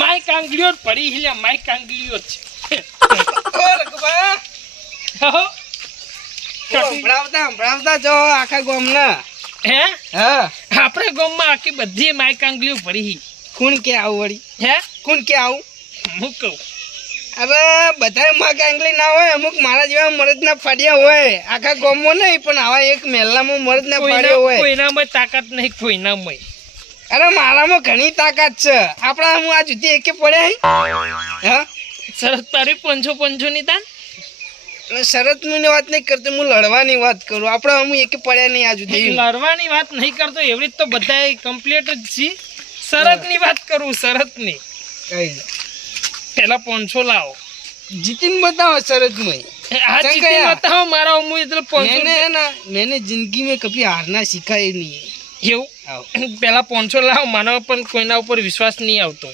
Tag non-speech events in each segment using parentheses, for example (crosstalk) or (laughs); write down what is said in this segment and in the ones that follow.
માઈ કાંગલીઓ પડી હિલ્યા માઈ કાંગલીઓ છે. સંભળાવતા સંભળાવતા જો આખા ગામના. હે? હા. આપણે ગામમાં આખી બધી માઈ કાંગલીઓ પડી હી કોણ કે આવું વળી? હે? કોણ કે આવું? હું કહું. અરે બધા માં કાંગલી ના હોય અમુક મારા જેવા મરદ ના ફાડ્યા હોય. આખા ગામમાં નહીં પણ આવા એક મહેલામાં મરદ ના ફાડ્યા હોય. કોઈનામાં તાકાત નહીં કોઈનામાં અરે મારામાં ઘણી તાકાત છે. આપણા હું આ જુદી એકે પડે હા? શરત તારી પંચો પંચો ની તાન? એટલે ની વાત નહીં કરતો હું લડવાની વાત કરું. આપણે હું એકે પડ્યા નહીં આ જુદી. લડવાની વાત નહીં કરતો એવી તો બધા કમ્પ્લીટ જ છે. શરતની વાત કરું શરતની કઈ? પેલા પંછો લાવો. જીતીને બતાવો શરત મય હા જીતીને બતાવો મારા હું એટલે પંચો મેને જિંદગી મેં કભી હારના શીખાય નહીં. એવું પેલા પાંચસો લાવ મને પણ કોઈના ઉપર વિશ્વાસ નહીં આવતો.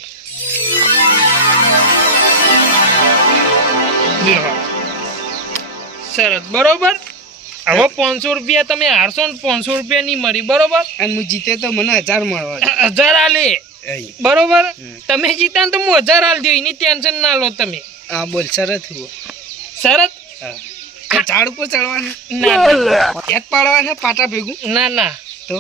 સરસ. બરોબર? હવે પોનસો રૂપિયા તમે હારશો ને પોનસો રૂપિયા નહીં મળી બરોબર? અને હું જીતે તો મને હજાર મળવા હજાર આલે. બરોબર? તમે જીતા ને તો હું હજાર આલ દઉં એની ટેન્શન ના લો તમે. હા બોલ શરત શરત ઝાડ ઉપર ચડવાના? ના પાડવાના પાટા ભેગું? ના ના. તો?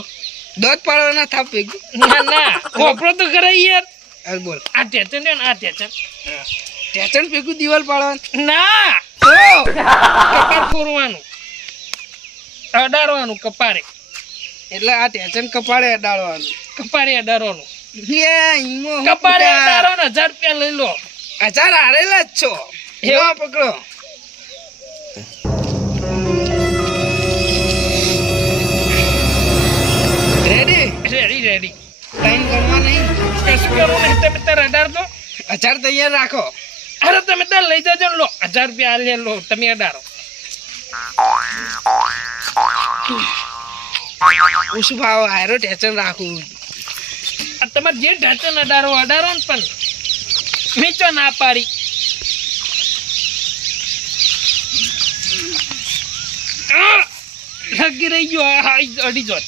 દોત પાડવાના થાપી. ના ના. કોપરો તો ખરા યાર. અરે બોલ. આ ટેચન છે ને આ ટેચન. ટેચન ફેંકું દિવાલ પાડવાનું. ના. કપાર ફોરવાનું. અડાડવાનું કપારે એટલે આ ટેચન કપાળે અડાડવાનું. કપારે અડાડવાનું. કપાળે અડાડવાનું ખોટા. અડાડવાનો હજાર રૂપિયા લઈ લો. હજાર હારેલા જ છો. એવા? પકડો. રેડી રેડી ટાઈમ ગણવા નહીં. કશું કરવું નહીં તમે તાર અડાડતો હજાર તૈયાર રાખો. અરે તમે તાર લઈ જજો લો. હજાર રૂપિયા લે લો તમે અડાડો ઓછું ભાવ હારો ટેચન રાખું. તમારે જે ઢાંચન અઢારો અઢારો ને પણ વેચો ના પાડી! લગી રહી ગયો અડી જોત.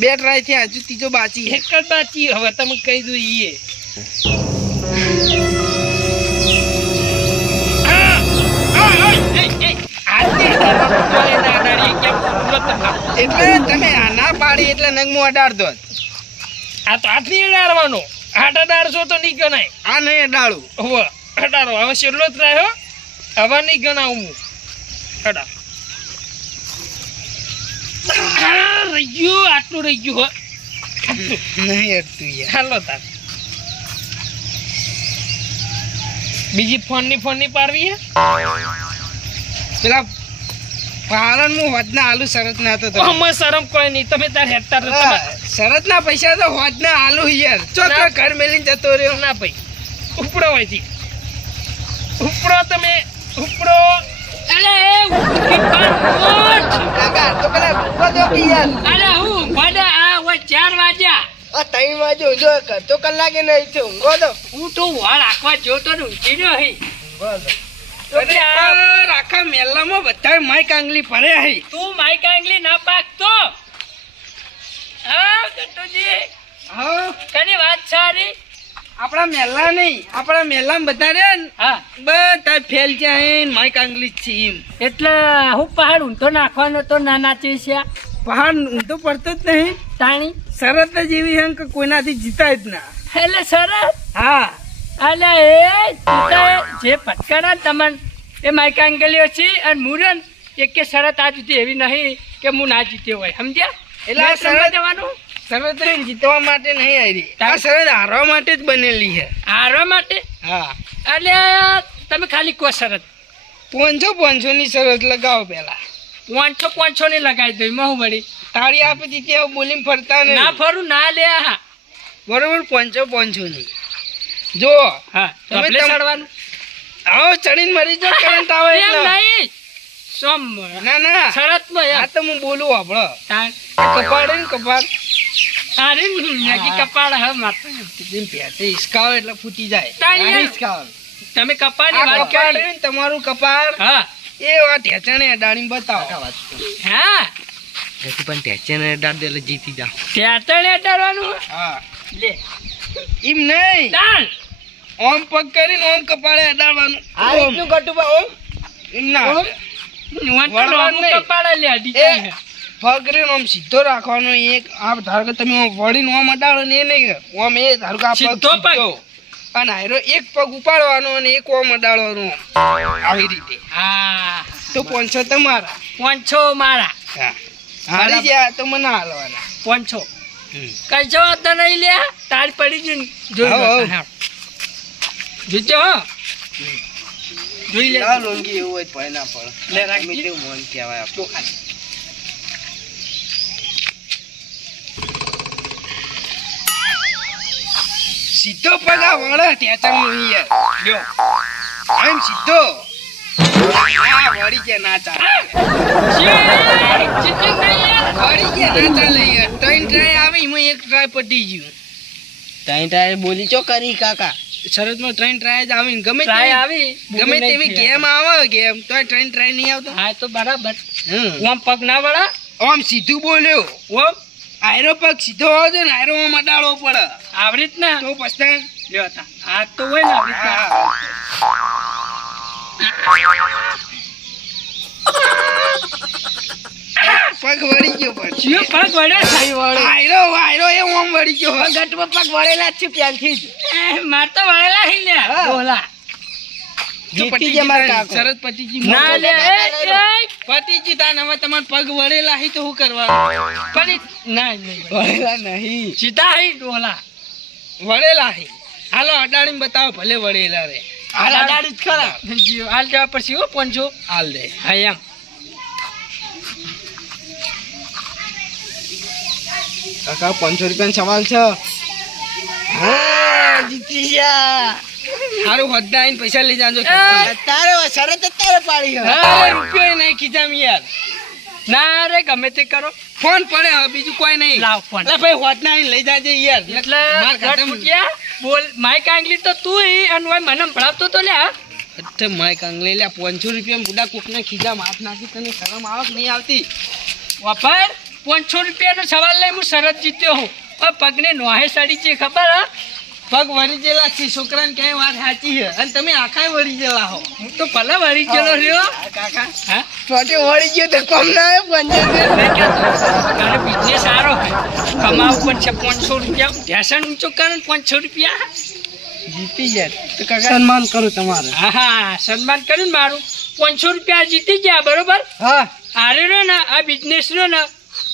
બે ટ્રાય થયા હજુ ત્રીજો બાચી એક જ બાચી હવે તમે કહી દો ઈએ. એટલે તમે આ ના પાડી એટલે નગમું અડાડ દો આ તો અડાડવાનો આટ અડાડશો તો નહીં ગણાય. આ નહીં અડાડું. હવે અડાડો. હવે છેલ્લો જ રહ્યો હવે નહીં ગણાવું. હું અડા આ રહી ગયું આટલું રહી ગયું હો. નહીં અટતું યાર. હાલો તાર. બીજી ફોનની ફોનની પારવી પેલા પાલન હું હોદના આલુ શરત ના તો અમે શરમ કોઈ નહીં. તમે તાર હેડતા રહો. હા, શરત ના પૈસા તો હોદના આલુ યાર. ચો તો ના. ઘર મેલીને જતો રહ્યો. ના ભાઈ. ઉપડો હોયથી ઉપડો તમે. ઉપડો. અરે એ ઉઠી પણ ઉઠ. કાકા તો પેલા યાર. અલે હું ભલે આ હોય ચાર વાગ્યા. આ ત્રણ વાગે ઊંઘો કરતો કલાકે નહીં થયો ઊંઘો તો હું તો વાળ આખવા જોતો ને ઊંઘી રહ્યો હી. અરે આખા મેલામાં બધા માય કાંગલી પડ્યા હઈ તું માઈક આંગલી ના પાકતો હા ગટુજી હા. કની વાત સારી? આપણા મેલા નહીં આપણા મેલામાં બધા રે ને. હા. બધા ફેલ જાય માય કાંગલી જ છે એમ. એટલે હું પહાડ ઊંધો નાખવાનો તો નાના ચીસ્યા પહાડ ઊંધો પડતો જ નહીં. તાણી? શરત જ એવી છે કે કોઈનાથી જીતાય જ ના. એટલે શરત? હા. અલે એ જીતાય જે પટકાણા તમન એ માયકા અંગેલીઓ છે અને મુરન એક કે શરત આ જુદી એવી નહીં કે હું ના જીત્યો હોય. સમજ્યા? એટલે આ શરત- જવાનું શરત જીતવા માટે નહીં આવી. આ શરત હારવા માટે જ બનેલી છે. હારવા માટે? હા. એટલે તમે ખાલી કો શરત. પાંચસો પાંચસો ની શરત લગાવો પેલા પાંચસો પાંચસો ની લગાવી દઈ મહુ વળી? તાળી આપી દીધી હવે બોલીને ફરતા ના નહીં ફરું ના લે હા બરોબર પાંચસો પાંચસો ની જો હા તમે ચડવાનું? આવો ચડીને મરી જાઓ કરંટ આવે (laughs) એટલે. નહીં. સોમ ના ના. શરતમાં આ તો હું બોલું આપણો કપાડે કપાળ ને કપાળ. અરે મેગી હા. કપાળ હવે મારતો જેમ પેટે ઇસકાવ એટલે ફૂટી જાય. આ તમે કપાળની ની વાત કપાળ કરી. ને તમારું કપાળ. હા. એ વાત ઢેચણે અડાડીને બતાવો. હા. પણ ટેચન દાડ દે જીતી જા. ટેટણે અટાડવાનું હા. લે. એમ નહીં તાણ ઓમ પગ કરીને ઓમ કપાળે અડાડવાનું આ. રીતનું ગટુબા ઓમ. એમ ના. ઓમ. કપાળે લે પગ સીધો રાખવાનો એક આ ધારો કે તમે વળીને ઓમ અડાડો ને એ નહીં ઓમ એ ધારો કે આ સીધો પગ. સીધો. અને હારો એક પગ ઉપાડવાનો અને એક ઓમ અડાડવાનો. આવી રીતે. હા. તો પોંચો તમારા. પાંચસો મારા. હા. હારી ગયા તો મને હાલવાના. પાંચસો કશો વાંધો નહીં લે તાર પડી જ જોઈ. જોજો જોઈ લે લોંગી એવું હોય તો ભય ના લે રાખી મન કહેવાય આપણું. સીધો પગા વળે ટેચન નહીં યાર. લ્યો. આમ સીધો. આ વળી કે ના ચાલે શી, ચીટિંગ નહીં યાર. વળી કે ના ચાલે યાર ત્રણ ટ્રાય આવી એમાં એક ટ્રાય પટી ગયું. ત્રણ ટ્રાય બોલી ચો કરી કાકા? શરતમાં ટ્રેન ટ્રાય જ આવી ગમે ટ્રાય આવી. ગમે તેવી ગેમ આવે ગેમ તો ટ્રેન ટ્રાય નહીં આવતો. હા તો બરાબર. હમ. ઓમ પગ ના વળા? આમ સીધું બોલ્યો. ઓમ? આયરો પગ સીધો આવે છે ને આયરોમાં આમ પડે. આવી રીતના તો પસ્તાન લ્યો તા. આ તો હોય ને આવી રીતના પગ વળી ગયો પછી. પગ વળે થઈ વળે. આયરો આયરો એ ઓમ વળી ગયો. ગટમાં પગ વળેલા જ છે પ્યાલથી જ. એ, માર તો વળેલા હી લે. બોલા. શરત પટીજી ના લે પતિજી તાન હવે તમારે પગ વળેલા હી તો શું કરવાનું પડી ના નહીં વળેલા નહીં. સીતા હી ડોલા. વળેલા હી હાલો અડાડીને બતાવો ભલે વળેલા રે હાલ અડાડી જ ખરા. જીઓ હાલ જવા પછી હો પહોંચો હાલ દે. હા એમ. કાકા પાંચસો રૂપિયાનો સવાલ છે. હા જીતી ગયા સારું આવીને પૈસા લઈ જાજો. તારે શરત તારે પાડી રૂપિયો નહીં ખીજામ યાર. ના રે ગમે તે કરો. ફોન પડે હવે બીજું કોઈ નહીં. લાવ ફોન. એટલે ભાઈ હોટ ના લઈ જાજે યાર. એટલે માર ઘટ મૂક્યા. બોલ માઈક આંગલી તો તું અને ઓય મને ભણાવતો તો લ્યા અચ્છા માય આંગલી લ્યા પાંચસો રૂપિયા બુડા કોકના ખીજા માફ નાખી તને શરમ આવક નહીં આવતી? વાપર પાંચસો રૂપિયાનો સવાલ લઈ હું શરત જીત્યો હું પગને નોહે સડી છે ખબર હા? પગ વળી જેલા છે છોકરાને ક્યાંય વાત સાચી છે? અને તમે આખાય વળી ગયેલા હો. હું તો ભલે વળી ગયેલો રહ્યો. કાકા. હા? છોટે વળી ગયો તો કમ ના આવ્યો બિઝનેસ સારો કમાવું પણ છે પાંચસો રૂપિયા. ધ્યાસણ ઊંચો કરે ને પાંચસો રૂપિયા. જીતી જાય તો કાકા સન્માન કરું તમારે. હા હા સન્માન કર્યું ને મારું. પાંચસો રૂપિયા જીતી ગયા બરોબર? હા. આરે રહ્યો ને આ બિઝનેસ રહ્યો ને.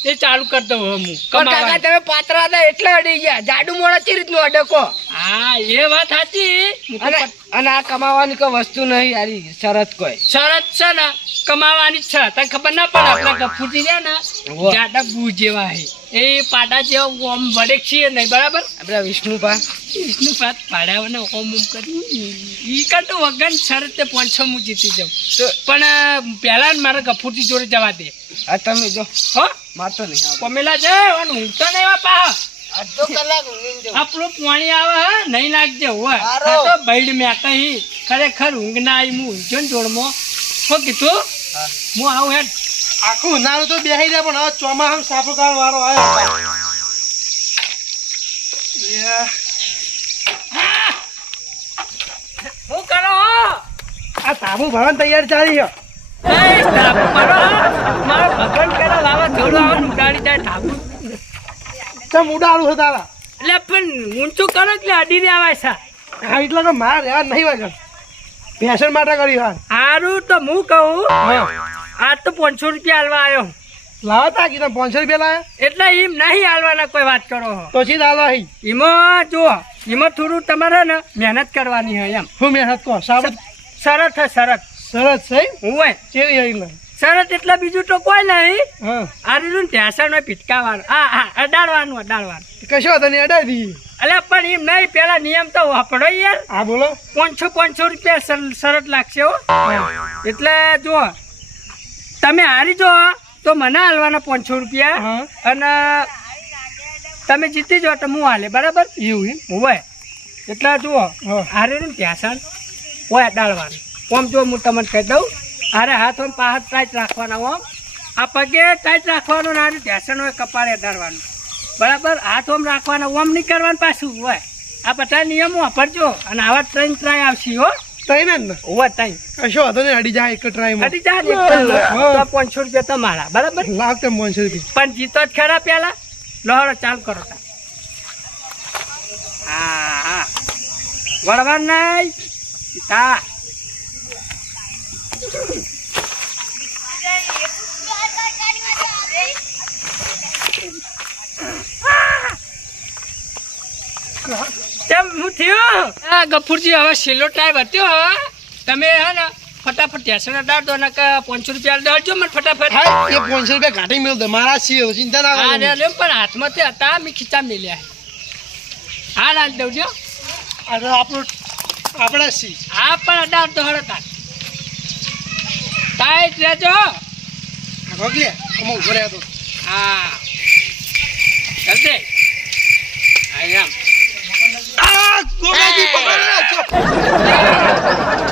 એ ચાલુ કરી દઉં હું. કાકા તમે પાતરા હતા એટલે અડી ગયા. જાડુ મોડા ચી રીતનું અડકો? હા એ વાત સાચી. અને અને આ કમાવાની કોઈ વસ્તુ નહીં યારી શરત કોઈ. શરત છે ને કમાવાની છે. તને ખબર ના પડે આપણે ફૂટી જાય ને. જાડા બુ જેવા હે. એ પાડા જેવો ઓમ વડેક છીએ નહીં બરાબર? આપણે વિષ્ણુપા વિષ્ણુ પાડાઓને ઓમ ઓમ કરી એ કાંટો વગન શરતે છ હું જીતી જાઉં. તો પણ પહેલાં મારે મારા ગફુરજી જોડે જવા દે. આ તમે જો. હો? મારતો નહીં કોમેલા છે અને ઊંઘતો નહીં એવા પા અડધો કલાક આપણું પાણી આવે હા નહીં નાખજે હોય આ તો બૈડ મેં કહી. ખરેખર ઊંઘ ના આવી હું ઊંઘ્યો ને જોડમાં. શું કીધું? હું આવું હેડ. આખું ઉનાળું તો બેહી રહ્યા પણ હવે ચોમાસા સાફો કાળ વાળો આવ્યો. હું કરો આ તાબુ ભરવાની તૈયાર ચાલી ને ઉડાડી જાય તારા? એટલે પણ ઊંચું કરો એટલે અડી રહ્યા છે. હા એટલે તો મારે રહેવા નહીં વાગર ફેશન માટે કરી વાત સારું તો હું કહું. આજ તો પાંચસો રૂપિયા હાલવા આવ્યો. લાવો તા કીધા પાંચસો રૂપિયા એટલે એમ નહીં હાલવાના કોઈ વાત કરો. તો સીધા હાલો અહીં એમાં જુઓ એમાં થોડું તમારે ને મહેનત કરવાની હોય એમ. હું મહેનત કહો સાબત શરત હે શરત સરસ. છે હોય. કેવી આવી શરત એટલે બીજું તો કોઈ નહીં. હા. આ રીતું ધ્યાસણ પીટકાવાનું. હા હા અડાડવાનું અડાડવાનું. કશો તને અડાડી. દી એટલે પણ એમ નહીં પેલા નિયમ તો વાપરો યાર. હા બોલો. પાંચસો પાંચસો રૂપિયા શર- શરત લાગશે હો. એટલે જુઓ તમે હારી જો તો મને હાલવાના પાંચસો રૂપિયા અને તમે જીતી જાઓ તો હું હાલે બરાબર? એવું એમ? હોય. એટલે જુઓ હારે ને ધ્યાસણ હોય ડાળવાનું આમ જો હું તમને કહી દઉં અરે હાથમાં પાહત ટાઈટ રાખવાના ઓમ આ પગે ટાઈટ રાખવાનો ને આ ઢેસણ હોય કપાળે ડાળવાનું બરાબર? હાથ ઓમ રાખવાના ઓમ નહીં કરવાનું પાછું હોય. આ બધા નિયમો વાપરજો અને આવા ત્રણ ત્રણ આવશે હો. તઈ ને ને? હોવા કશો વાંધો નહીં અડી જાય એક ટ્રાયમાં હટી જા ને તો પાંચસો રૂપિયા તમારા બરાબર? લાખ તેમ પાંચસો રૂપિયા. પણ જીતો જ ખરા પેલા? લહડો ચાલુ કરો હા હા. વળવા નહીં તા કેમ? હું થયું? આ ગફુરજી હવે છેલ્લો ટાઈમ હતો હવે તમે હે ને ફટાફટ ટેશન અડાડ દો ને કે પાંચસો રૂપિયા અડાડજો મને ફટાફટ. હા એ પાંચસો રૂપિયા ઘાટી મેળ દે મારા છીએ ચિંતા ના હા કરો રે પણ હાથમાં તે હતા મેં ખીચા મેલ્યા. હા લાલ દેવજો અરે આપણું આપણા સી હા પણ અડાડ દો હળો તાર. ટાઈટ રહેજો ભોગલે અમુક ઊભો રહ્યા તો હા. જલ્દી હા એમ આ ગોગાજી પકડો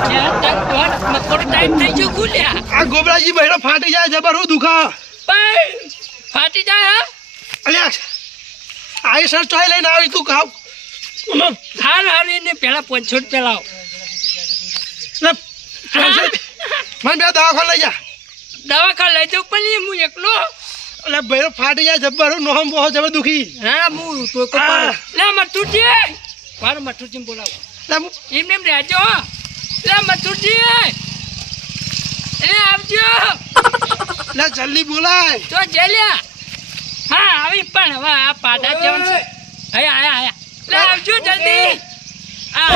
ત્યાં તક મકોડો ટાઈમ થઈ ગયો ગુલ્યા. આ ગોબરાજી બહેરો ફાટી જાય જબર હું દુખા. ફાટી જાય હા? અલ્યા આઈ સર ચોઈ લઈને આવી તું ખાવ. હાર હાર એને પેલા પાંચસો રૂપિયા લાવો. મને બે દવાખાને લઈ જા. દવાખાને લઈ જાઉં પણ હું એકલો. એટલે ભાઈ ફાટી જાય જબ્બર નોહમ બહુ જબર દુખી. ના હું તો લે મથુરજી. મારું મથુરજી બોલાવો. એમને એમ રહેજો મથુરજી! એ આવજો! લે જલ્દી બોલાય. તો જેલ્યા. હા આવી પણ હવે આ પાડા જવન છે? આયા આયા આયા લે આવજો જલ્દી. આ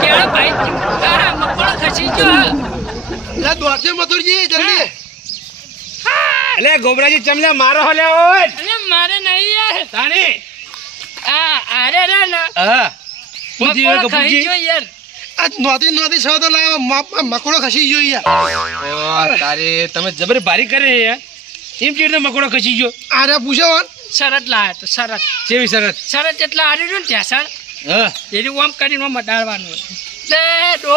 કેળો ભાઈ આ મકોડો ખસી ગયો. લે દોડજે મથુરજી જલ્દી. અલે ગોબરાજી ચમલે મારો હલે ઓય. મારે નહીં યાર. તાની આ અરે રે ના. હા. પૂજી ગયો યાર. આ નોતી નોતી છો તો મકોડો ખસી ગયો યાર. તારે તમે જબર ભારી કરે યાર એમ કેવી રીતે મકોડો ખસી ગયો? આરે પૂછો શરત લાયા તો શરત. કેવી શરત? શરત એટલા હારી રહ્યું ને ત્યાં સર એની ઓમ કરીને ઓમ પૂરા લે ડો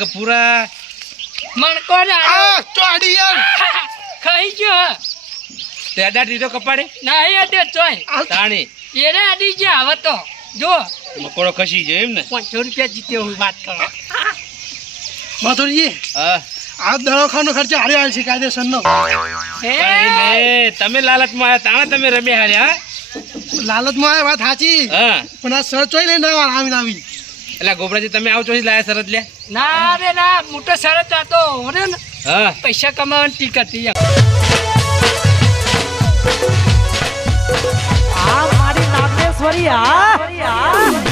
ગપુરા. મણકો આ ચોડી યાર. (laughs) ખાઈ ગયો. તે અડા દીધો ના એ અડે ચોય. તાણી. એને અડી ગયા હવે તો. જો. મકોડો ખસી જાય એમ ને. પાંચસો રૂપિયા જીત્યો હું વાત કરો. મથુરજી હા. આ દવાખાનો ખર્ચો હારે હાલ છે કાયદેસર નો હે? લાલચમાં તમે લાલચમાં આવ્યા તાણે તમે રમે હાર્યા લાલચમાં આવ્યા વાત સાચી. હા. પણ આ સર ચોઈ લઈને આવ્યા આવીને આવી એટલે ગોબરાજી તમે આવો છો લાયા સરત લે. ના રે ના મોટો સરત હતો ને. હા. પૈસા કમાવાની ટીક હતી. ઈશ્વરિયા